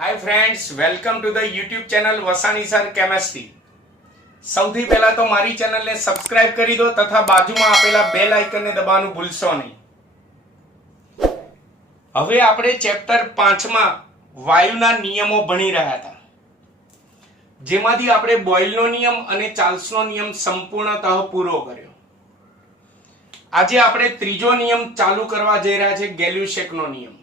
Hi friends, welcome to the YouTube channel Vasani sir chemistry. સૌથી પહેલા તો મારી ચેનલને સબસ્ક્રાઇબ કરી દો તથા બાજુમાં આપેલા બેલ આઇકનને દબાવવાનું ભૂલશો નહીં। હવે આપણે ચેપ્ટર 5 માં વાયુના નિયમો ભણી રહ્યા હતા, જેમાંથી આપણે બોયલનો નિયમ અને ચાર્લ્સનો નિયમ સંપૂર્ણતઃ પૂરો કર્યો। આજે આપણે ત્રીજો નિયમ ચાલુ કરવા જઈ રહ્યા છે, ગેલ્યુસેકનો નિયમ।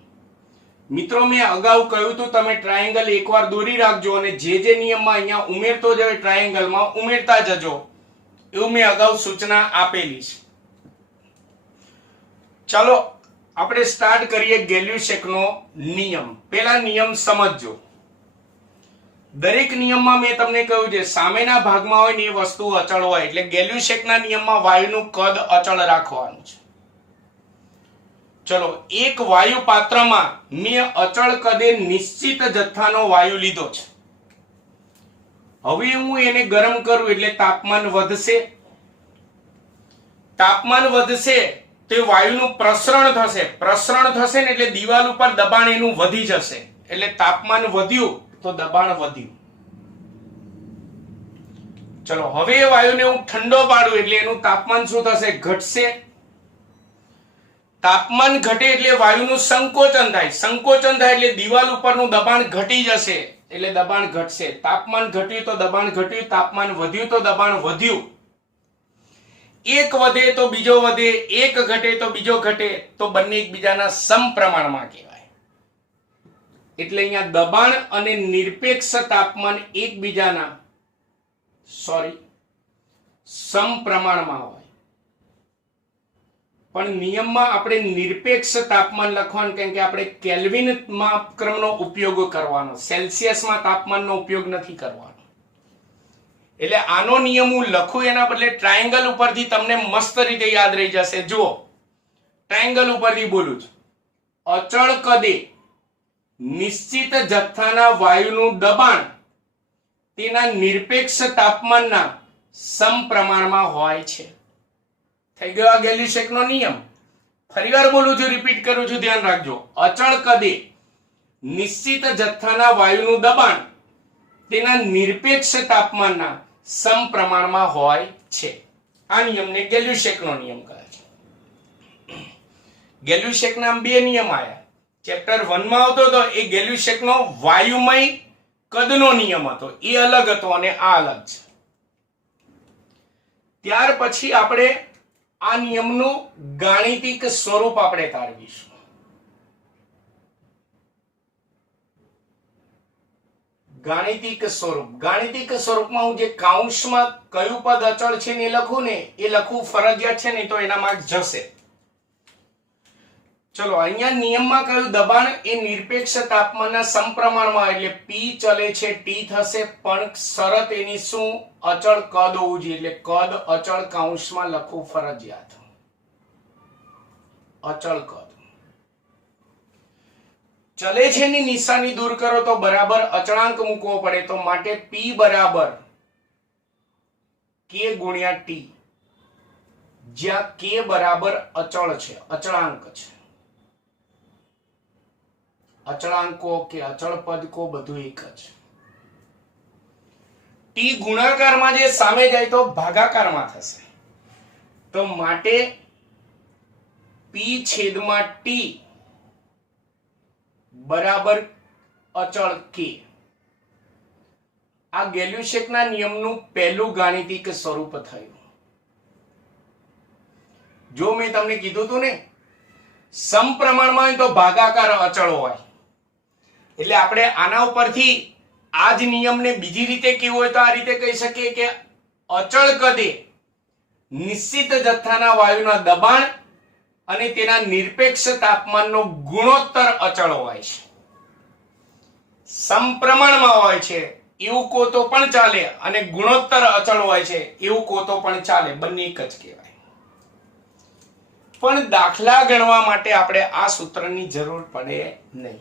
મિત્રો, મેં અગાઉ કહ્યું હતું તમે ટ્રાયેંગલ એકવાર દોરી રાખજો અને જે નિયમમાં અહીંયા ઉમેરતો જાય ટ્રાયેંગલમાં ઉમેરતા જજો, એવું મેં અગાઉ સૂચના આપેલી છે। ચાલો આપણે સ્ટાર્ટ કરીએ ગેલ્યુસેકનો નિયમ। પહેલા નિયમ સમજજો। દરેક નિયમમાં મેં તમને કહ્યું છે સામેના ભાગમાં હોય ને એ વસ્તુ અચળ હોય, એટલે ગેલ્યુસેકના નિયમમાં વાયુનું કદ અચળ રાખવાનું છે। ચલો, એક વાયુ પાત્રમાં મેં અચળ કદે નિશ્ચિત જથ્થાનો વાયુ લીધો છે। હવે હું એને ગરમ કરું એટલે તાપમાન વધશે। તાપમાન વધશે તો વાયુનું પ્રસરણ થશે। પ્રસરણ થશે ને એટલે દિવાલ ઉપર દબાણ એનું વધી જશે, એટલે તાપમાન વધ્યું તો દબાણ વધ્યું। ચલો, હવે વાયુને હું ઠંડો પાડું એટલે એનું તાપમાન શું થશે? ઘટશે। તાપમાન ઘટે એટલે વાયુનું સંકોચન થાય। સંકોચન થાય એટલે દિવાલ ઉપરનું દબાણ ઘટી જશે, એટલે દબાણ ઘટશે। તાપમાન ઘટ્યું તો દબાણ ઘટ્યું, તાપમાન વધ્યું તો દબાણ વધ્યું। એક વધે તો બીજો વધે, એક ઘટે તો બીજો ઘટે, તો બંને એકબીજાના સમપ્રમાણમાં કહેવાય। એટલે અહીંયા દબાણ અને નિરપેક્ષ તાપમાન એકબીજાના સમપ્રમાણમાં હોય, પણ નિયમમાં આપણે નિરપેક્ષ તાપમાન લખવાનું, કેમ કે આપણે કેલ્વિન માપક્રમનો ઉપયોગ કરવાનો, સેલ્સિયસમાં તાપમાનનો ઉપયોગ નથી કરવાનો। એટલે આનો નિયમ હું લખું એના બદલે ટ્રાયેંગલ ઉપરથી તમને મસ્ત રીતે યાદ રહી જશે। જુઓ, ટ્રાયેંગલ ઉપરથી બોલું છું, અચળ કદે નિશ્ચિત જથ્થાના વાયુનું દબાણ તેના નિરપેક્ષ તાપમાનના સમપ્રમાણમાં હોય છે। થઈ ગયો આ ગેલ્યુસેકનો નિયમ। ફરીવાર બોલું છું, રિપીટ કરું છું, ધ્યાન રાખજો। અચળ કદે નિશ્ચિત જથ્થાના વાયુનું દબાણ તેના નિરપેક્ષ તાપમાનના સમપ્રમાણમાં હોય છે। આ નિયમને ગેલ્યુસેકનો નિયમ કહે છે। ગેલ્યુસેકના બે નિયમ આયા। ચેપ્ટર 1 માં આવતો હતો એ ગેલ્યુસેકનો વાયુમય કદનો નિયમ હતો, એ અલગ હતો અને આ અલગ છે। ત્યાર પછી આપણે આ નિયમનું ગાણિતિક સ્વરૂપ આપણે તારવીશું। ગાણિતિક સ્વરૂપમાં હું જે કાઉન્સમાં કયું પદ અચળ છે ને એ લખું ને, એ લખવું ફરજિયાત છે, નહીં તો એના માર્ક જશે। ચલો, અહીંયા નિયમમાં કયું દબાણ એ નિરપેક્ષ તાપમાનના સમપ્રમાણમાં, એટલે P ચલે છે T થશે, પણ શરત એની શું? અચળ કદ હોવું જોઈએ, એટલે કદ અચળ કાઉન્સમાં લખવું ફરજિયાત। અચળ કદ ચલે છે ની નિશાની દૂર કરો તો બરાબર અચળાંક મૂકવો પડે, તો માટે P બરાબર K ગુણ્યા T, જ્યાં K બરાબર અચળ છે, અચળાંક છે। અચળાંકો કે અચળ પદ કો બધું એક જ। ટી ગુણાકારમાં જે સામે જાય તો ભાગાકારમાં થશે, તો માટે P છેદમાં T બરાબર અચળ K। આ ગેલ્યુસેકના નિયમનું પહેલું ગાણિતિક સ્વરૂપ થયું। જો મેં તમને કીધું હતું ને સમપ્રમાણમાં હોય તો ભાગાકાર અચળ હોય, એટલે આપણે આના ઉપરથી આ જ નિયમને બીજી રીતે કેવું હોય તો આ રીતે કહી શકીએ કે અચળ કદે નિશ્ચિત જથ્થાના વાયુના દબાણ અને તેના નિરપેક્ષ તાપમાનનો ગુણોત્તર અચળ હોય છે। સમપ્રમાણમાં હોય છે એવું કહો તો પણ ચાલે, અને ગુણોત્તર અચળ હોય છે એવું કહો તો પણ ચાલે, બંને એક જ કહેવાય। પણ દાખલા ગણવા માટે આપણે આ સૂત્રની જરૂર પડે નહીં।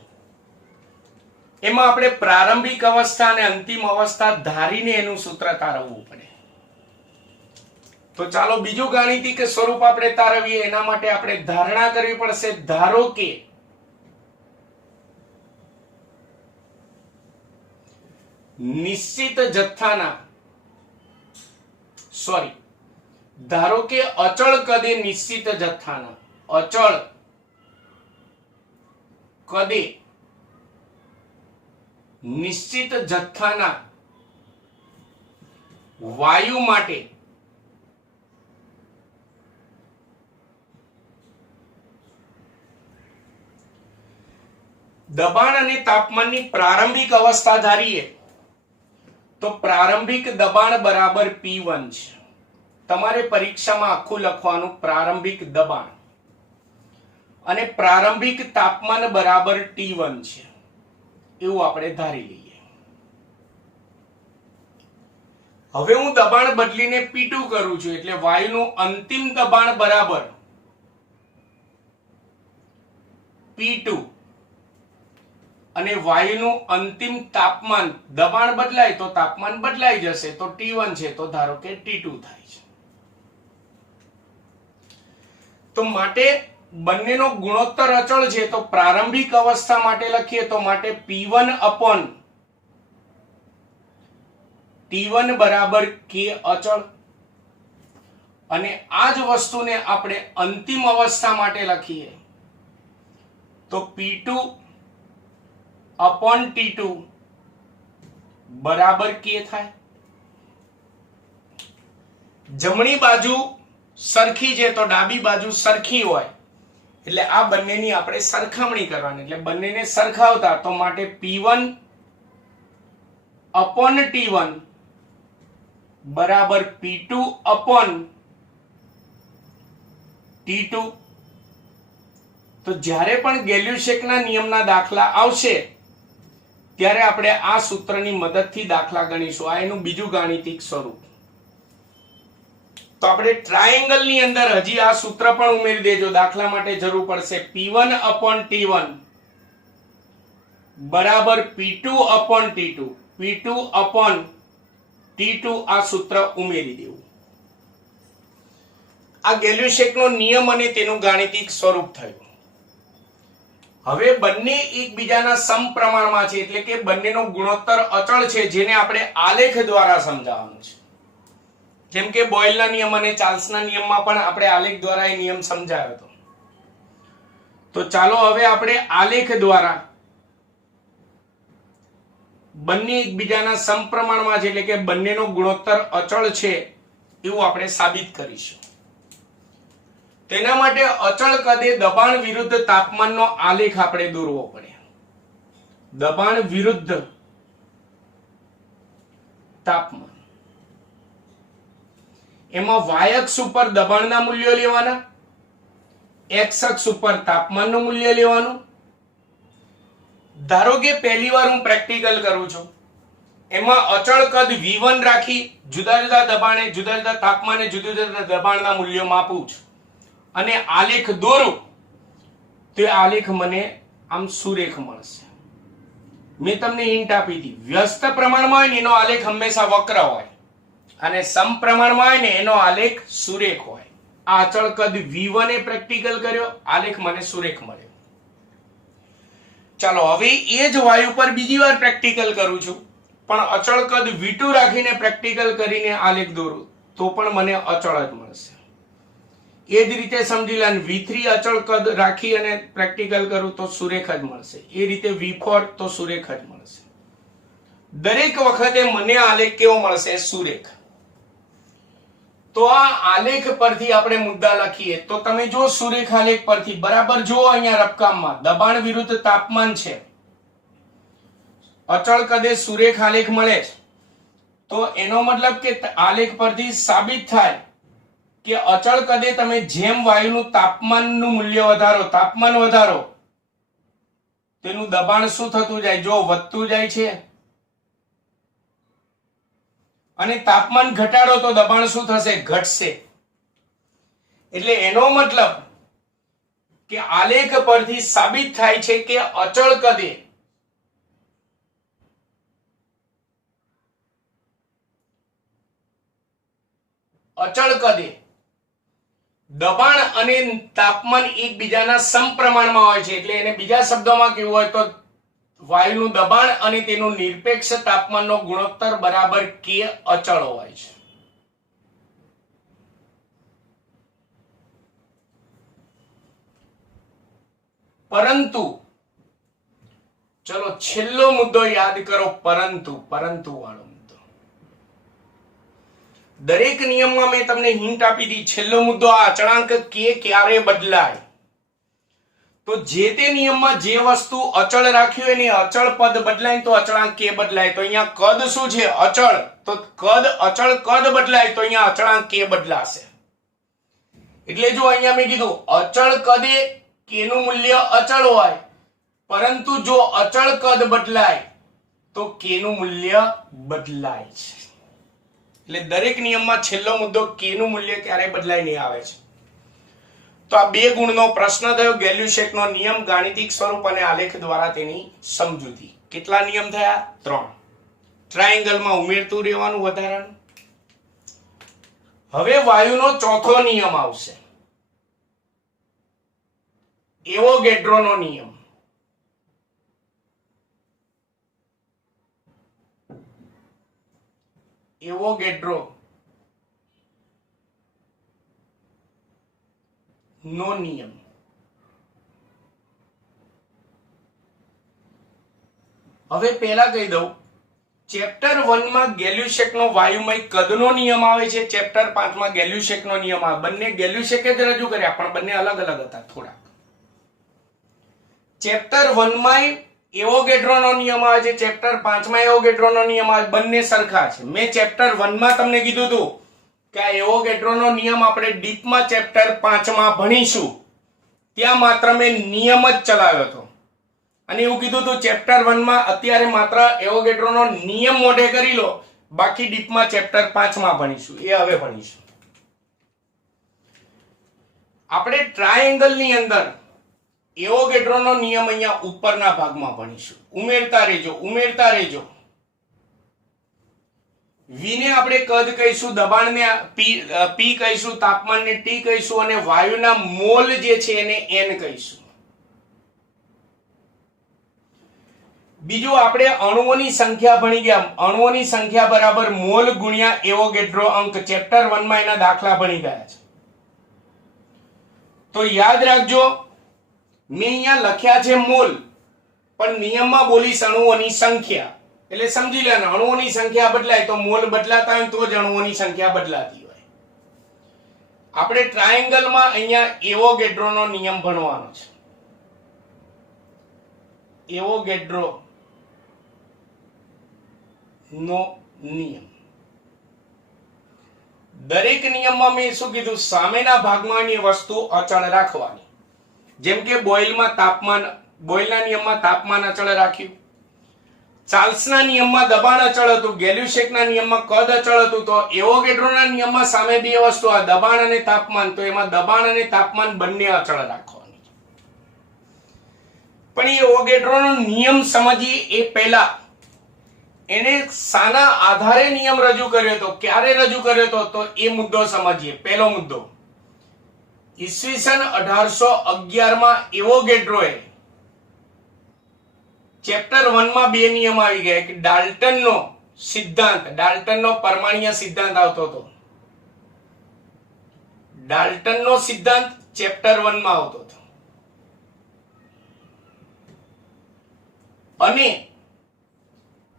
એમાં આપણે પ્રારંભિક અવસ્થા અને અંતિમ અવસ્થા ધારીને એનું સૂત્ર તારવવું પડે। તો ચાલો બીજું ગાણિતિક સ્વરૂપ આપણે તારવીએ। એના માટે આપણે ધારણા કરવી પડશે। ધારો કે નિશ્ચિત જથ્થાના ધારો કે અચળ કદે નિશ્ચિત જથ્થાના અચળ કદે નિશ્ચિત જથ્થાના વાયુ માટે દબાણ અને તાપમાનની પ્રારંભિક અવસ્થા ધારીએ તો પ્રારંભિક દબાણ બરાબર P1 છે. તમારે પરીક્ષામાં આખું લખવાનું પ્રારંભિક દબાણ અને પ્રારંભિક તાપમાન બરાબર T1 છે એવું આપણે ધારી લઈએ. હવે હું દબાણ બદલીને P2 કરું છું એટલે વાયુનું અંતિમ દબાણ બરાબર P2 અને વાયુનું અંતિમ તાપમાન, દબાણ બદલાય તો તાપમાન બદલાઈ જશે તો T1 છે તો ધારો કે T2 થાય છે. તો માટે બંનેનો ગુણોત્તર અચળ છે તો પ્રારંભિક અવસ્થા માટે લખીએ તો માટે P1 upon T1 બરાબર K અચળ અને આ જ વસ્તુને આપણે અંતિમ અવસ્થા માટે લખીએ તો P2 upon T2 બરાબર K થાય. જમણી બાજુ સરખી છે તો ડાબી બાજુ સરખી હોય એટલે આ બંનેની આપણે સરખામણી કરવાની એટલે બંનેને સરખાવતા તો માટે P1 upon T1 બરાબર P2 upon T2. તો જ્યારે પણ ગેલ્યુસેકના નિયમના દાખલા આવશે ત્યારે આપણે આ સૂત્રની મદદથી દાખલા ગણીશું. આ એનું બીજું ગાણિતિક સ્વરૂપ. તો આપણે ટ્રાયેંગલ ની અંદર હજી આ સૂત્ર પણ ઉમેરી દેજો, દાખલા માટે જરૂર પડશે. P1 upon T1 બરાબર P2 upon T2, P2 upon T2 આ સૂત્ર ઉમેરી દેવું. આ ગેલ્યુસેકનો નિયમ અને તેનું ગાણિતિક સ્વરૂપ થયું. હવે બંને એકબીજાના સમપ્રમાણમાં છે એટલે કે બંનેનો ગુણોત્તર અચળ છે જેને આપણે આલેખ દ્વારા સમજાવવાનું છે. જેમ કે બોયલના નિયમ અને ચાર્લ્સના નિયમમાં પણ આપણે આલેખ દ્વારા એ નિયમ સમજાવ્યો હતો. તો ચાલો હવે આપણે આલેખ દ્વારા બંને એકબીજાના સમપ્રમાણમાં છે એટલે કે બંનેનો ગુણોત્તર અચળ છે એવું આપણે સાબિત કરીશું. તેના માટે અચળ કદે દબાણ વિરુદ્ધ તાપમાનનો આલેખ આપણે દોરવો પડે. દબાણ વિરુદ્ધ તાપમાન, એમાં y અક્ષ ઉપર દબાણના મૂલ્યો લેવાના, x અક્ષ ઉપર તાપમાનનું મૂલ્ય લેવાનું. ધારો કે પહેલી વાર હું પ્રેક્ટિકલ કરું છું, એમાં અચળ કદ V1 રાખી જુદા જુદા દબાણે, જુદા જુદા તાપમાને, જુદા જુદા દબાણના મૂલ્યો માપું છું અને આલેખ દોરું તો આલેખ મને આમ સુરેખ મળશે. મેં તમને હિન્ટ આપી હતી, વ્યસ્ત પ્રમાણમાં હોય ને એનો આલેખ હંમેશા વક્ર હોય અને સમપ્રમાણમાં હોય ને એનો આલેખ સુરેખ હોય. આ અચળ કદ V1 એ પ્રેક્ટિકલ કર્યો, આલેખ મને સુરેખ મળ્યો. ચાલો હવે એ જ વાયુ પર બીજી વાર પ્રેક્ટિકલ કરું છું પણ અચળ કદ V2 રાખીને પ્રેક્ટિકલ કરીને આલેખ દોરું તો પણ મને અચળ જ મળશે. એ જ રીતે સમજી લો V3 અચળ કદ રાખી અને પ્રેક્ટિકલ કરું તો સુરેખ જ મળશે. એ રીતે V4 તો સુરેખ જ મળશે. દરેક વખતે મને આલેખ કેવો મળશે? સુરેખ. તો આ આલેખ પરથી આપણે મુદ્દા લખીએ તો તમે જો સુરેખ આલેખ પરથી બરાબર જો અહીંયા રફકામમાં દબાણ વિરુદ્ધ તાપમાન છે, અચળ કદે સુરેખ આલેખ મળે છે તો એનો મતલબ કે આલેખ પરથી સાબિત થાય કે અચળ કદે તમે જેમ વાયુનું તાપમાનનું મૂલ્ય વધારો, તાપમાન વધારો, તેનું દબાણ શું થતું જાય? જો વધતું જાય છે. અને તાપમાન ઘટાડો તો દબાણ શું થશે? ઘટશે. એટલે એનો મતલબ કે આલેખ પરથી સાબિત થાય છે કે અચળ કદે દબાણ અને તાપમાન એકબીજાના સમપ્રમાણમાં હોય છે. એટલે એને બીજા શબ્દોમાં કેવું હોય તો વાયુનું દબાણ અને તેનું નિરપેક્ષ તાપમાનનો ગુણોત્તર બરાબર કે અચળ હોય છે. પરંતુ ચલો છેલ્લો મુદ્દો યાદ કરો, પરંતુ વાળો મુદ્દો. દરેક નિયમમાં મેં તમને હિન્ટ આપી દી. છેલ્લો મુદ્દો આ અચળાંક કે ક્યારે બદલાય. તો જે તે નિયમમાં જે વસ્તુ અચળ રાખ્યું એની અચળ પદ બદલાય તો અચળાંક કે બદલાય. તો અહીંયા કદ શું છે? અચળ. તો કદ અચળ કદ બદલાય તો અહીંયા અચળાંક કે બદલાશે. એટલે જો અહીંયા મેં કીધું અચળ કદે કે નું મૂલ્ય અચળ હોય, પરંતુ જો અચળ કદ બદલાય તો કે નું મૂલ્ય બદલાય છે. એટલે દરેક નિયમમાં છેલ્લો મુદ્દો કે નું મૂલ્ય ક્યારે બદલાય નહીં આવે છે. તો આ 2 ગુણનો પ્રશ્ન થયો. ગેલ્યુસેકનો નિયમ, ગાણિતિક સ્વરૂપ અને આલેખ દ્વારા તેની સમજૂતી. કેટલા નિયમ થયા? 3. ટ્રાયેંગલમાં ઉમેરતું રહેવાનું વધારાનું. હવે વાયુનો ચોથો નિયમ આવશે, એવોગેડ્રોનો નિયમ. એવોગેડ્રો નો નિયમ. હવે પહેલા કહી દઉં, ચેપ્ટર 1 માં ગેલ્યુસેકનો વાયુમય કદનો નિયમ આવે છે, ચેપ્ટર 5 માં ગેલ્યુસેકનો નિયમ આવે. બંને ગેલ્યુસેક જ રજૂ કર્યા પણ બંને અલગ અલગ હતા થોડા. ચેપ્ટર 1 માં એવોગેડ્રોનો નિયમ આવે છે, ચેપ્ટર 5 માં એવોગેડ્રોનો નિયમ આવે. બંને સરખા છે. મેં ચેપ્ટર 1 માં તમને કીધું હતું કે આ એવોગેડ્રોનો નિયમ આપણે ડીપમાં ચેપ્ટર 5 માં ભણીશું. ત્યાં માત્ર મેં નિયમ જ ચલાવ્યો હતો અને એવું કીધું હતું ચેપ્ટર 1 માં અત્યારે માત્ર એવોગેડ્રોનો નિયમ મોઢે કરી લો, બાકી ડીપમાં ચેપ્ટર 5 માં ભણીશું. એ હવે ભણીશું. આપણે ટ્રાયેંગલ ની અંદર એવોગેડ્રોનો નિયમ અહીંયા ઉપરના ભાગમાં ભણીશું. ઉમેરતા રહેજો. V ને આપણે કદ કહીશું, દબાણને P કહીશું, તાપમાનને T કહીશું અને વાયુના મોલ જે છે એને N કહીશું. બીજું આપણે અણુઓની સંખ્યા ભણી ગયા. અણુઓની સંખ્યા બરાબર મોલ ગુણ્યા એવોગેડ્રો અંક. ચેપ્ટર 1 માં એના દાખલા ભણી ગયા છે. તો યાદ રાખજો, મેં અહીંયા લખ્યા છે મોલ, પણ નિયમમાં બોલીશ અણુઓની સંખ્યા. એટલે સમજી લેવાનું, અણુઓની સંખ્યા બદલાય તો મોલ બદલાતા હોય તો જ અણુઓની સંખ્યા બદલાતી હોય. આપણે ટ્રાયેંગલમાં અહીંયા એવોગેડ્રોનો નિયમ ભણવાનો છે. એવોગેડ્રો નો નિયમ. દરેક નિયમમાં મેં શું કીધું? સામેના ભાગમાં ની વસ્તુ અચળ રાખવાની. જેમ કે બોઇલના નિયમમાં તાપમાન અચળ રાખ્યું, ચાર્લ્સના નિયમમાં દબાણ અચળ હતું, ગેલ્યુસેકના નિયમમાં કદ અચળ હતું. તો એવોગેડ્રોના નિયમમાં સામે 2 વસ્તુ, આ દબાણ અને તાપમાન. તો એમાં દબાણ અને તાપમાન બંને અચળ રાખવાની. પણ એવોગેડ્રોનો નિયમ સમજીએ એ પહેલા એને શાના આધારે નિયમ રજૂ કર્યો હતો, ક્યારે રજૂ કર્યો હતો, તો એ મુદ્દો સમજીએ. પહેલો મુદ્દો, ઈસવીસન 1811 માં એવોગેડ્રોએ ચેપ્ટર 1 માં 2 નિયમ આવી ગયા. એક ડાલ્ટનનો સિદ્ધાંત, ડાલ્ટનનો પરમાણ્વીય સિદ્ધાંત આવતો હતો. ડાલ્ટનનો સિદ્ધાંત ચેપ્ટર 1 માં આવતો હતો. અને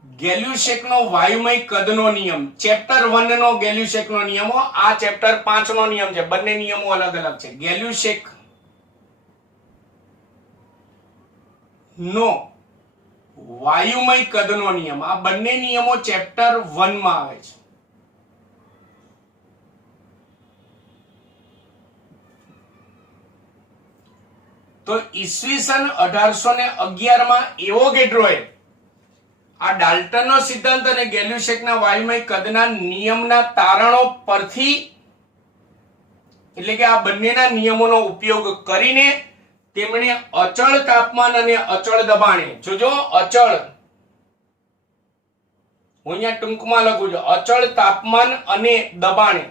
ગેલ્યુસેકનો વાયુમય કદનો નિયમ, ચેપ્ટર 1 નો ગેલ્યુસેકનો નિયમો, આ ચેપ્ટર 5 નો નિયમ છે. બંને નિયમો અલગ અલગ છે. ગેલ્યુસેક નો વાયુમય કદનો નિયમ, આ બંને નિયમો ચેપ્ટર 1 માં આવે છે. તો ઈસવીસન 1811 માં એવોગેડ્રોએ આ ડાલ્ટનનો સિદ્ધાંત અને ગેલ્યુસેકના વાયુમય કદના નિયમના તારણો પરથી, એટલે કે આ બંનેના નિયમોનો ઉપયોગ કરીને તેમણે અચળ તાપમાન અને અચળ દબાણે, જોજો અચળ, હું અહીંયા ટૂંકમાં લખું છું, અચળ તાપમાન અને દબાણે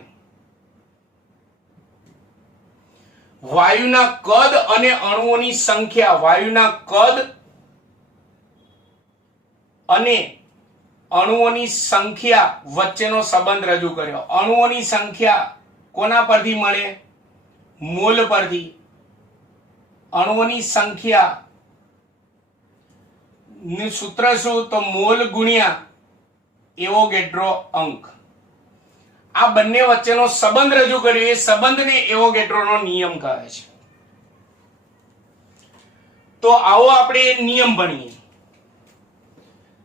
વાયુના કદ અને અણુઓની સંખ્યા, વાયુના કદ અને અણુઓની સંખ્યા વચ્ચેનો સંબંધ રજૂ કર્યો. અણુઓની સંખ્યા કોના પરથી મળે? મોલ પરથી. અણુઓની સંખ્યા નું સૂત્ર શું? તો મોલ ગુણ્યા એવોગેડ્રો અંક. આ બંને વચ્ચેનો સંબંધ રજૂ કર્યો. એ સંબંધને એવોગેડ્રોનો નિયમ કહે છે. તો આવો આપણે નિયમ ભણીએ.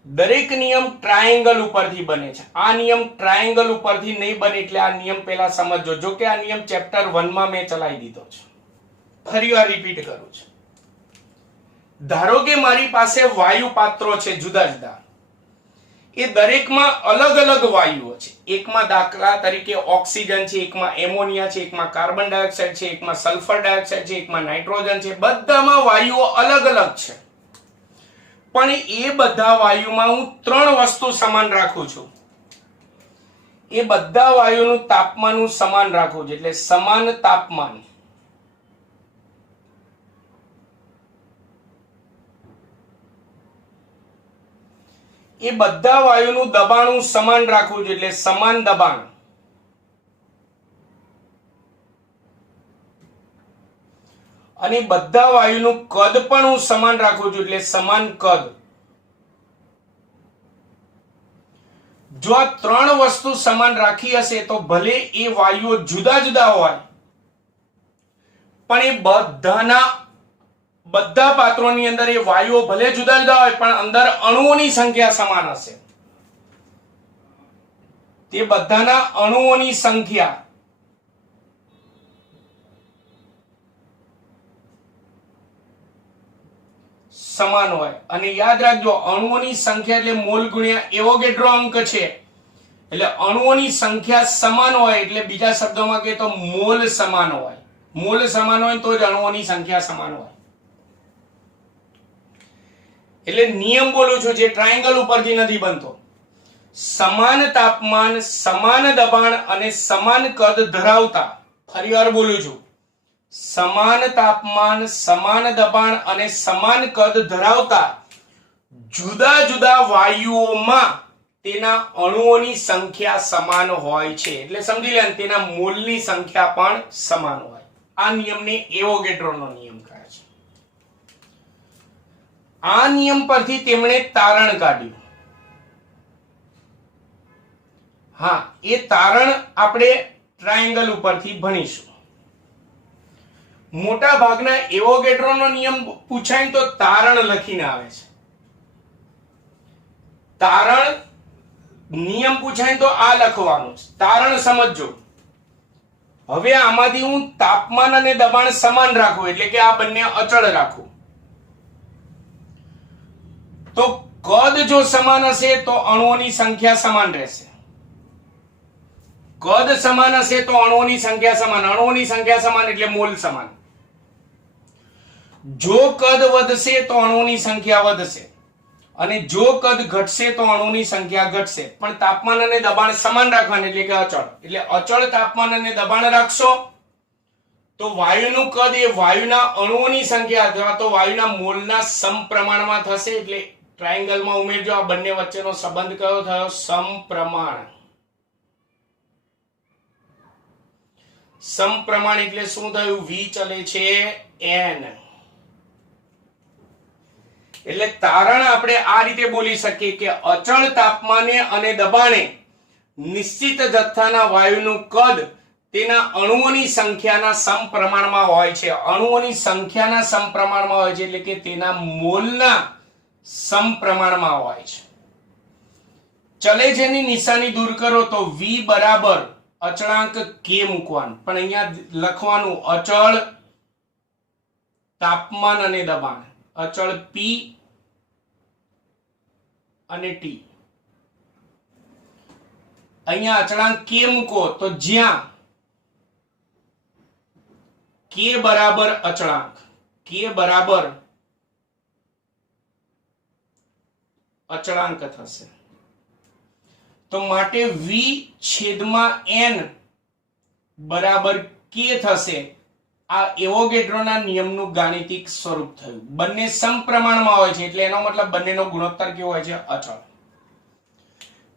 દરેક નિયમ ટ્રાયેંગલ ઉપરથી બને છે. આ નિયમ ટ્રાયેંગલ ઉપરથી નહીં બને એટલે આ નિયમ પહેલા સમજો. જો કે આ નિયમ ચેપ્ટર 1 માં મેં ચલાવી દીધો છે. ફરી વાર રિપીટ કરું છું. ધારો કે મારી પાસે વાયુ પાત્રો છે જુદા જુદા. એ દરેકમાં અલગ અલગ વાયુઓ છે. એકમાં દાખલા તરીકે ઓક્સિજન છે, એકમાં એમોનિયા છે, એકમાં કાર્બન ડાયોક્સાઇડ છે, એકમાં સલ્ફર ડાયોક્સાઇડ છે, એકમાં નાઇટ્રોજન છે. બધામાં વાયુઓ અલગ અલગ છે. પણ એ બધા વાયુમાં હું 3 વસ્તુ સમાન રાખું છું. એ બધા વાયુનું તાપમાન હું સમાન રાખું છું. એટલે સમાન તાપમાન. એ બધા વાયુનું દબાણ હું સમાન રાખું છું. એટલે સમાન દબાણ. અને બધા વાયુનું કદ પણ હું સમાન રાખું છું. એટલે સમાન કદ. જો આ 3 વસ્તુ સમાન રાખી હશે તો ભલે એ વાયુઓ જુદા જુદા હોય પણ એ બધા પાત્રોની અંદર એ વાયુઓ ભલે જુદા જુદા હોય પણ અંદર અણુઓની સંખ્યા સમાન હશે. તે બધાના અણુઓની સંખ્યા સમાન હોય. અને યાદ રાખજો, અણુઓની સંખ્યા એટલે મોલ ગુણ્યા એવોગેડ્રો અંક છે. એટલે અણુઓની સંખ્યા સમાન હોય એટલે બીજા શબ્દોમાં કહીએ તો મોલ સમાન હોય. મોલ સમાન હોય તો જ અણુઓની સંખ્યા સમાન હોય. એટલે નિયમ બોલું છું જે ટ્રાયેંગલ ઉપરથી નથી બનતો. સમાન તાપમાન, સમાન દબાણ અને સમાન કદ ધરાવતા, ફરીવાર બોલું છું, સમાન તાપમાન, સમાન દબાણ અને સમાન કદ ધરાવતા જુદા જુદા વાયુઓમાં તેના અણુઓની સંખ્યા સમાન હોય છે. એટલે સમજી લે, તેના મોલની સંખ્યા પણ સમાન હોય. આ નિયમને એવોગેડ્રોનો નિયમ કહે છે. આ નિયમ પરથી તેમણે તારણ કાઢ્યું. હા, એ તારણ આપણે ટ્રાયેંગલ ઉપરથી ભણીશું. મોટા ભાગના એવોગેડ્રોનો નિયમ પૂછાય તો તારણ લખીને આવે છે. તારણ નિયમ પૂછાય તો આ લખવાનું છે. તારણ સમજો. હવે આમાંથી હું તાપમાન અને દબાણ સમાન રાખું એટલે કે આ બંને અચળ રાખું. તો કદ જો સમાન હશે તો અણુઓની સંખ્યા સમાન રહેશે. કદ સમાન હશે તો અણુઓની સંખ્યા સમાન. અણુઓની સંખ્યા સમાન એટલે મોલ સમાન. જો કદ વધશે તો અણુઓની સંખ્યા વધશે અને જો કદ ઘટશે તો અણુઓની સંખ્યા ઘટશે. પણ તાપમાન અને દબાણ સમાન રાખવાનું એટલે કે અચળ. એટલે અચળ તાપમાન અને દબાણ રાખશો તો વાયુનું કદ એ વાયુના અણુઓની સંખ્યા અથવા તો વાયુના મોલના સમપ્રમાણમાં થશે. એટલે ટ્રાયેંગલમાં ઉમેરજો. આ બંને વચ્ચેનો સંબંધ કયો થયો? સમપ્રમાણ. સમપ્રમાણ એટલે શું થયું? v ચલે છે n. એટલે તારણ આપણે આ રીતે બોલી શકીએ કે અચળ તાપમાને અને દબાણે નિશ્ચિત જથ્થાના વાયુનું કદ તેના અણુઓની સંખ્યાના સમપ્રમાણમાં હોય છે. અણુઓની સંખ્યાના સમપ્રમાણમાં હોય છે એટલે કે તેના મોલના સમપ્રમાણમાં હોય છે. ચલે જેની નિશાની દૂર કરો તો v બરાબર અચળાંક k મૂકવાનું. પણ અહીંયા લખવાનું અચળ તાપમાન અને દબાણ, અચળ P અને T. અહીંયા અચળાંક k મૂકો તો જ્યાં k બરાબર અચળાંક, k બરાબર અચળાંક થશે. તો માટે v છેદમાં n બરાબર k થશે. આ એવોગેડ્રોના નિયમનું ગાણિતિક સ્વરૂપ થયું. બંને સમપ્રમાણમાં હોય છે એટલે એનો મતલબ બંનેનો ગુણોત્તર કેવો હોય છે? અચળ.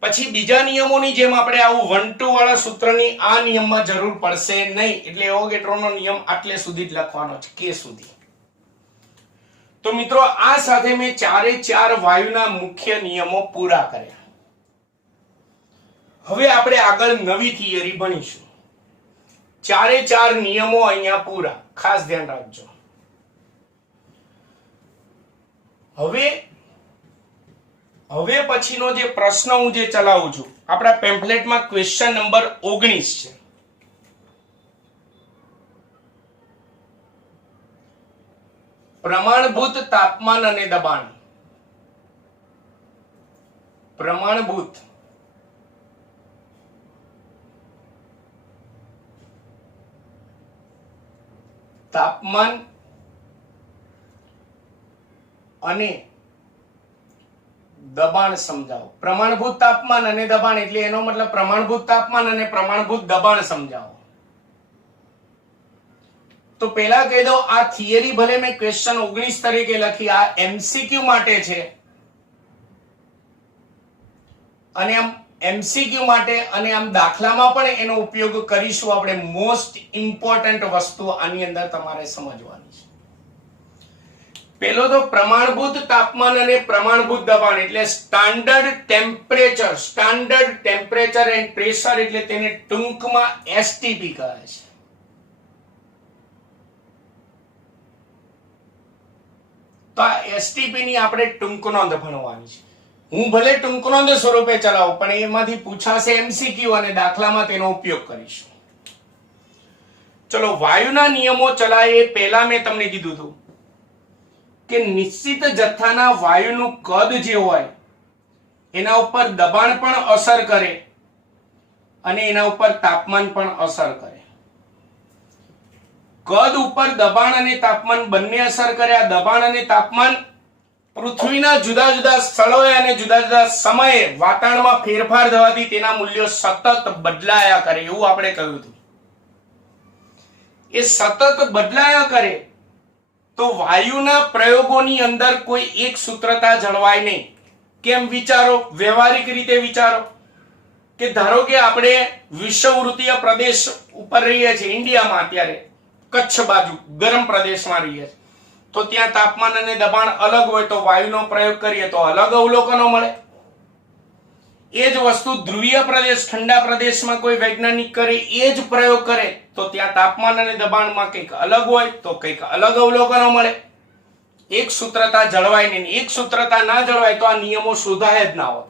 પછી બીજા નિયમોની જેમ આપણે આવું 1-2 વાળા સૂત્રની આ નિયમમાં જરૂર પડશે નહીં, એટલે એવોગેડ્રોનો નિયમ આટલે સુધી જ લખવાનો છે, કે સુધી. તો મિત્રો આ સાથે મેં 4 વાયુના મુખ્ય નિયમો પૂરા કર્યા. હવે આપણે આગળ નવી થિયરી ભણીશું. 4 નિયમો અહીંયા પૂરા, ખાસ ધ્યાન રાખજો. હવે પછીનો જે પ્રશ્ન હું જે ચલાવું છું, આપણા પેમ્ફલેટમાં ક્વેશ્ચન નંબર 19 છે. પ્રમાણભૂત તાપમાન અને દબાણ. પ્રમાણભૂત તાપમાન અને દબાણ સમજાવો. પ્રમાણભૂત તાપમાન અને દબાણ એટલે એનો મતલબ પ્રમાણભૂત તાપમાન અને પ્રમાણભૂત દબાણ સમજાવો. તો પહેલા કહી દો, આ થિયરી ભલે મેં ક્વેશ્ચન 19 તરીકે લખી, આ એમસીક્યુ માટે છે, અને આમ એમસીક્યુ માટે અને આમ દાખલામાં પણ એનો ઉપયોગ કરીશું આપણે. મોસ્ટ ઇમ્પોર્ટન્ટ વસ્તુ આની અંદર તમારે સમજવાની છે. પેલો તો પ્રમાણભૂત તાપમાન અને પ્રમાણભૂત દબાણ એટલે સ્ટાન્ડર્ડ ટેમ્પરેચર એન્ડ પ્રેશર, એટલે તેને ટૂંકમાં એસટીપી કહે છે. તો આ એસટીપી ની આપણે ટૂંક નોંધ ભણવાની છે. હું ભલે ટૂંક નોંધ સ્વરૂપે ચલાવું, પણ એમાંથી પૂછાશે એમસીક્યુ અને દાખલામાં તેનો ઉપયોગ કરીશું. ચલો, વાયુના નિયમો ચલાય એ પહેલા મેં તમને કીધું હતું કે નિશ્ચિત જથ્થાના વાયુનું કદ જે હોય એના ઉપર દબાણ પણ અસર કરે અને એના ઉપર તાપમાન પણ અસર કરે. કદ ઉપર દબાણ અને તાપમાન બંને અસર કરે. આ દબાણ અને તાપમાન પૃથ્વીના જુદા જુદા સ્થળોએ અને જુદા જુદા સમયે વાતાવરણમાં ફેરફાર થવાથી તેના મૂલ્યો સતત બદલાયા કરે, એવું આપણે કહ્યું હતું. એ સતત બદલાયા કરે તો વાયુના પ્રયોગોની અંદર કોઈ એક સૂત્રતા જળવાય નહીં. કેમ? વિચારો, વ્યવહારિક રીતે વિચારો કે ધારો કે આપણે વિષુવવૃત્તીય પ્રદેશ ઉપર રહીએ છીએ, ઇન્ડિયામાં અત્યારે કચ્છ બાજુ ગરમ પ્રદેશમાં રહીએ છીએ, તો ત્યાં તાપમાન અને દબાણ અલગ હોય, તો વાયુનો પ્રયોગ કરીએ તો અલગ અવલોકનો મળે. એ જ વસ્તુ ધ્રુવીય પ્રદેશ, ઠંડા પ્રદેશમાં કોઈ વૈજ્ઞાનિક કરે, એ જ પ્રયોગ કરે તો ત્યાં તાપમાન અને દબાણમાં કંઈક અલગ હોય તો કંઈક અલગ અવલોકનો મળે. એક સૂત્રતા જળવાય નહીં. એક સૂત્રતા ના જળવાય તો આ નિયમો શોધાય જ ના હોત.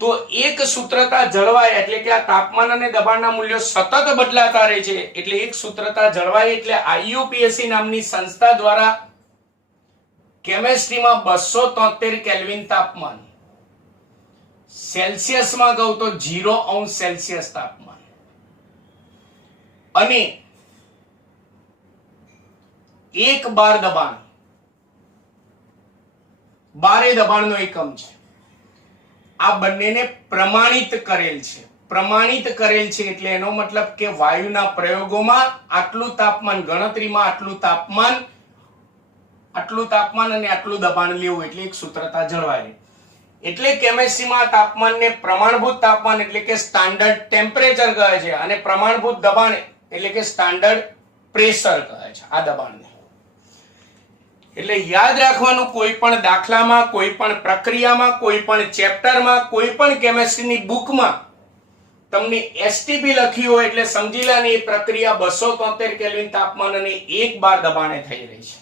તો એક સૂત્રતા જળવાય એટલે કે આ તાપમાન અને દબાણના મૂલ્યો સતત બદલાતા રહે છે, એટલે એક સૂત્રતા જળવાય એટલે આઈયુપીએસસી નામની સંસ્થા દ્વારા કેમેસ્ટ્રીમાં 273 કેલ્વિન તાપમાન, સેલ્સિયસમાં કહું તો 0° સેલ્સિયસ તાપમાન, અને 1 બાર દબાણ, બારે દબાણનો એકમ છે, આ બંનેને પ્રમાણિત કરેલ છે. પ્રમાણિત કરેલ છે એટલે એનો મતલબ કે વાયુના પ્રયોગોમાં આટલું તાપમાન, ગણતરીમાં આટલું તાપમાન અને આટલું દબાણ લેવું, એટલે એક સૂત્રતા જળવાય. એટલે કેમેસ્ટ્રીમાં તાપમાનને પ્રમાણભૂત તાપમાન એટલે કે સ્ટાન્ડર્ડ ટેમ્પરેચર કહે છે, અને પ્રમાણભૂત દબાણ એટલે કે સ્ટાન્ડર્ડ પ્રેશર કહે છે. આ દબાણને એટલે યાદ રાખવાનું, કોઈ પણ દાખલામાં, કોઈ પણ પ્રક્રિયામાં, કોઈ પણ ચેપ્ટરમાં, કોઈ પણ કેમેસ્ટ્રીની બુકમાં તમને એસટીપી લખ્યું હોય એટલે સમજી લેવાની એ પ્રક્રિયા 273 કેલ્વિન તાપમાન અને 1 બાર દબાણે થઈ રહી છે.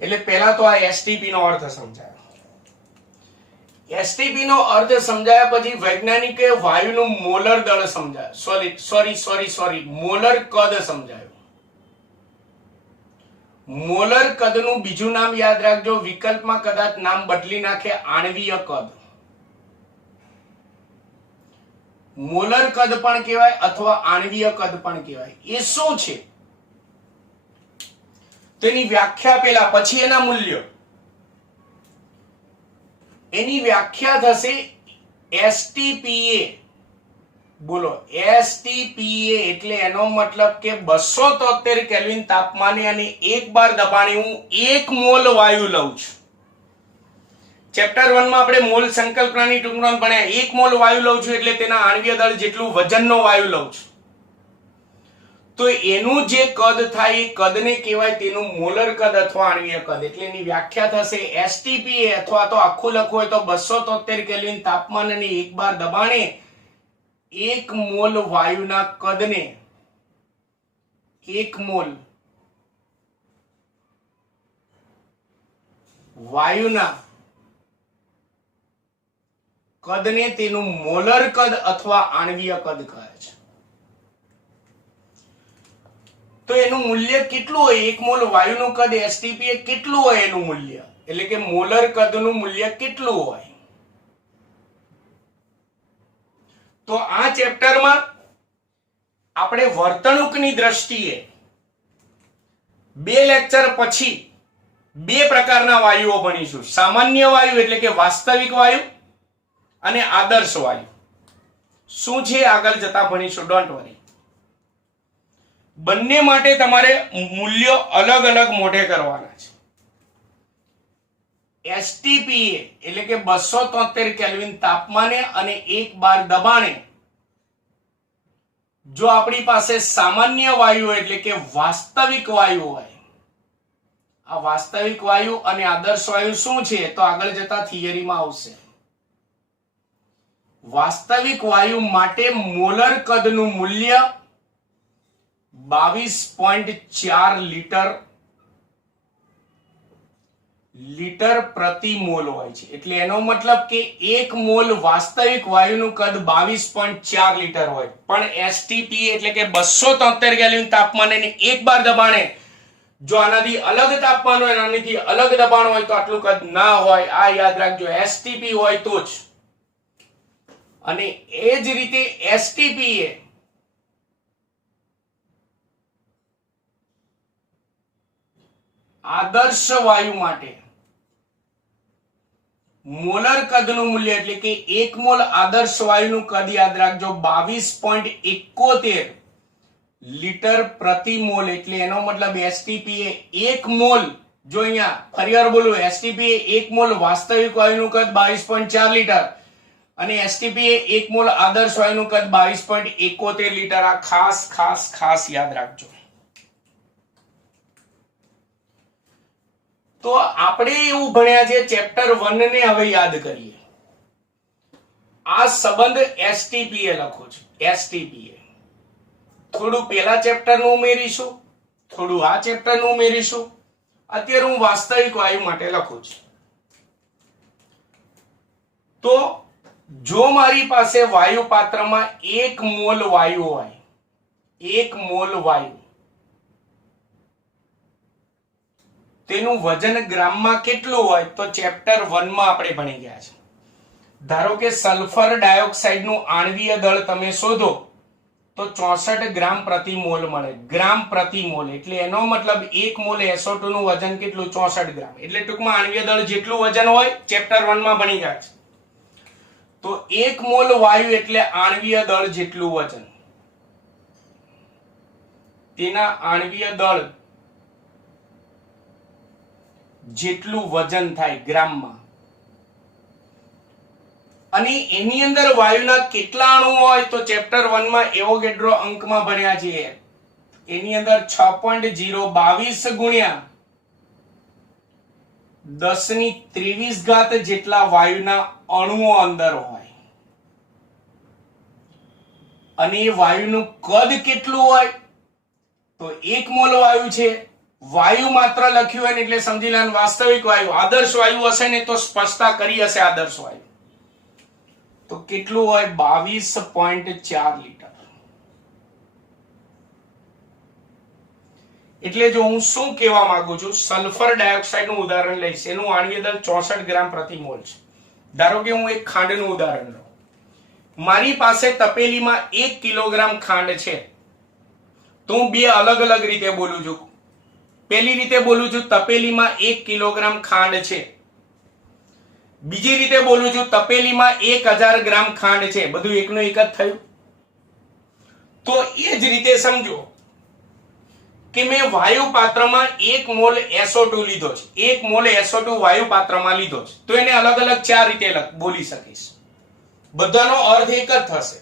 એટલે પહેલા તો આ એસટીપી નો અર્થ સમજાયો. એસટીપી નો અર્થ સમજાયા પછી વૈજ્ઞાનિકે વાયુનું મોલર દળ સમજાયું. સોરી મોલર કદ સમજાયું. મોલર કદનું બીજું નામ યાદ રાખજો, વિકલ્પમાં કદાચ નામ બદલી નાખે, આણ્વીય કદ. મોલર કદ પણ કહેવાય અથવા આણ્વીય કદ પણ કહેવાય. એ શું છે તેની વ્યાખ્યા પહેલા, પછી એના મૂલ્યો. એની વ્યાખ્યા થશે STPA બોલો, STPA એટલે એનો મતલબ કે 273 કેલ્વિન તાપમાને અને 1 બાર દબાણે હું 1 મોલ વાયુ લઉં છું. ચેપ્ટર 1 માં આપણે મોલ સંકલ્પનાની ટૂંકમાં ભણ્યા. 1 મોલ વાયુ લઉં છું એટલે તેના આણ્વીય દળ જેટલું વજનનો વાયુ લઉં છું. તો એનું જે કદ થાય એ કદને કહેવાય તેનું મોલર કદ અથવા આણ્વીય કદ. એટલે એની વ્યાખ્યા થશે STPA, અથવા તો આખું લખવું હોય તો 273 કેલ્વિન તાપમાન અને 1 બાર દબાણે 1 મોલ વાયુના કદને 1 મોલ વાયુના કદને તેનું મોલર કદ અથવા આણ્વીય કદ કહે છે. તો એનું મૂલ્ય કેટલું હોય? 1 મોલ વાયુનું કદ STPA કેટલું હોય એનું મૂલ્ય, એટલે કે મોલર કદનું મૂલ્ય કેટલું હોય? તો આ ચેપ્ટરમાં આપણે વર્તણૂકની દ્રષ્ટિએ 2 લેક્ચર પછી 2 પ્રકારના વાયુઓ ભણીશું. સામાન્ય વાયુ એટલે કે વાસ્તવિક વાયુ અને આદર્શ વાયુ. શું છે આગળ જતા ભણીશું, ડોન્ટ વરી. બંને માટે તમારે મૂલ્યો અલગ અલગ મોઢે કરવાના છે. STPA એટલે કે 273 કેલ્વિન તાપમાને અને 1 બાર દબાણે જો આપણી પાસે સામાન્ય વાયુ એટલે કે વાસ્તવિક વાયુ હોય, આ વાસ્તવિક વાયુ અને આદર્શ વાયુ શું છે તો આગળ જતા થિયરીમાં આવશે. વાસ્તવિક વાયુ માટે મોલર કદનું મૂલ્ય 22.4 લીટર પ્રતિ મોલ હોય છે. એટલે એનો મતલબ કે 1 મોલ વાસ્તવિક વાયુનું કદ 22.4 લીટર હોય. પણ STPA એટલે કે 273 કેલ્વિન તાપમાને અને 1 બાર દબાણે જો આનાથી અલગ તાપમાન હોય, આનાથી અલગ દબાણ હોય તો આટલું કદ ના હોય. આ યાદ રાખજો, STP હોય તો જ. અને એ જ રીતે STPA આદર્શ વાયુ માટે મોલર કદનું મૂલ્ય એટલે કે 1 મોલ આદર્શ વાયુનું કદ યાદ રાખજો 22.71 લીટર પ્રતિ મોલ. એટલે એનો મતલબ STPA 1 મોલ, જો અહીંયા ફરીવાર બોલું, STPA 1 મોલ વાસ્તવિક વાયુનું કદ 22.4 લીટર અને STPA 1 મોલ આદર્શ વાયુનું કદ 22.71 લીટર. આ ખાસ ખાસ ખાસ યાદ રાખજો. તો આપણે એવું ભણ્યા છે, ચેપ્ટર 1 ને હવે યાદ કરીએ. આ સંબંધ STPA લખો છો. STPA થોડું પેલા ચેપ્ટર નું ઉમેરીશું, થોડું આ ચેપ્ટર નું ઉમેરીશું. અત્યારે હું વાસ્તવિક વાયુ માટે લખું છું. તો જો મારી પાસે વાયુ પાત્રમાં 1 મોલ વાયુ હોય, 1 મોલ વાયુ, તેનું વજન ગ્રામમાં કેટલું હોય તો ચેપ્ટર 1 માં આપણે ભણી ગયા છે. ધારો કે સલ્ફર ડાયોક્સાઇડનું આણ્વીય દળ તમે શોધો તો 64 ગ્રામ પ્રતિ મોલ મળે. ગ્રામ પ્રતિ મોલ એટલે એનો મતલબ 1 મોલ SO2 નું વજન કેટલું? 64 ગ્રામ. એટલે ટૂંકમાં આણ્વીય દળ જેટલું વજન હોય ચેપ્ટર 1 માં ભણી ગયા છે. તો 1 મોલ વાયુ એટલે આણ્વીય દળ જેટલું વજન, તેના આણ્વીય દળ જેટલું વજન થાય ગ્રામમાં. અને એની અંદર વાયુના કેટલા અણુ હોય તો ચેપ્ટર 1 માં એવોગેડ્રો અંકમાં ભણ્યા છીએ. એની અંદર 6.022 ગુણ્યા 1023 જેટલા વાયુના અણુઓ અંદર હોય. અને એ વાયુનું કદ કેટલું હોય તો 1 મોલ વાયુ છે. વાયુ માત્ર લખ્યું હોય ને એટલે સમજી લેવાનું વાસ્તવિક વાયુ. આદર્શ વાયુ હશે ને તો સ્પષ્ટતા કરી હશે આદર્શ વાયુ. તો કેટલું હોય? 22.4 લીટર. એટલે જો હું શું કહેવા માંગુ છું, સલ્ફર ડાયોક્સાઇડ નું ઉદાહરણ લઈશ. એનું આણ્વીય દળ 64 ગ્રામ પ્રતિ મોલ છે. ધારો કે હું એક ખાંડનું ઉદાહરણ લઉં. મારી પાસે તપેલીમાં 1 કિલોગ્રામ ખાંડ છે. તો હું બે અલગ અલગ રીતે બોલું છું. પહેલી રીતે બોલું છું તપેલીમાં 1 કિલોગ્રામ ખાંડ છે. બીજી રીતે બોલું છું તપેલીમાં 1000 ગ્રામ ખાંડ છે. બધું એકનું એક જ થયું. તો એ જ રીતે સમજો કે મેં વાયુ પાત્રમાં 1 મોલ SO2 લીધો છે, 1 મોલ SO2 વાયુ પાત્રમાં લીધો છે, તો એને અલગ અલગ 4 રીતે બોલી શકીશ. બધાનો અર્થ એક જ થશે.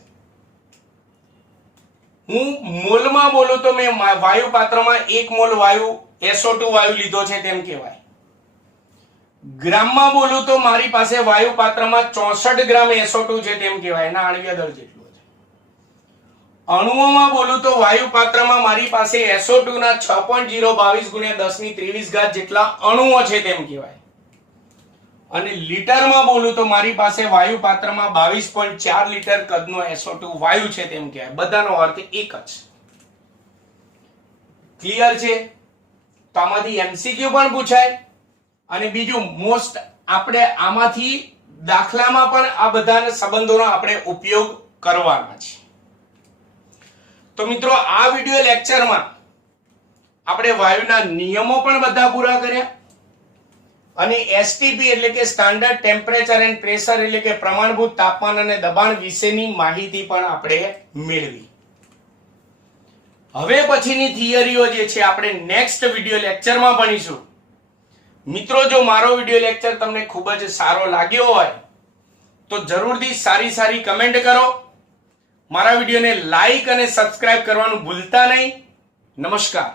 હું મોલમાં બોલું તો મેં વાયુ પાત્રમાં 1 મોલ વાયુ SO2 વાયુ લીધો છે તેમ કહેવાય. ગ્રામમાં બોલું તો મારી પાસે વાયુ પાત્રમાં 64 ગ્રામ SO2 છે તેમ કહેવાય, એના આણ્વીય દળ જેટલો છે. અણુઓમાં બોલું તો વાયુ પાત્રમાં મારી પાસે SO2 ના 6.022 ગુણ્યા 1023 જેટલા અણુઓ છે તેમ કહેવાય. અને લીટરમાં બોલું તો મારી પાસે વાયુ પાત્રમાં 22.4 લીટર કદનો SO2 વાયુ છે તેમ કહેવાય. બધાનો અર્થ એક જ. ક્લિયર છે? તો આમાંથી MCQ પણ પૂછાય અને બીજું મોસ્ટ આપણે આમાંથી દાખલામાં પણ આ બધા સંબંધોનો આપણે ઉપયોગ કરવાના છે. તો મિત્રો આ વિડિયો લેક્ચરમાં આપણે વાયુના નિયમો પણ બધા પૂરા કર્યા અને STP એટલે કે સ્ટાન્ડર્ડ ટેમ્પરેચર એન્ડ પ્રેશર એટલે કે પ્રમાણભૂત તાપમાન અને દબાણ વિશેની માહિતી પણ આપણે મેળવી. હવે પછીની થિયરીઓ જે છે આપણે નેક્સ્ટ વિડિયો લેક્ચરમાં ભણીશું. મિત્રો જો મારો વિડિયો લેક્ચર તમને ખૂબ જ સારો લાગ્યો હોય તો જરૂરથી સારી કમેન્ટ કરો. મારા વિડિયોને લાઈક અને સબસ્ક્રાઇબ કરવાનું ભૂલતા નહીં. નમસ્કાર.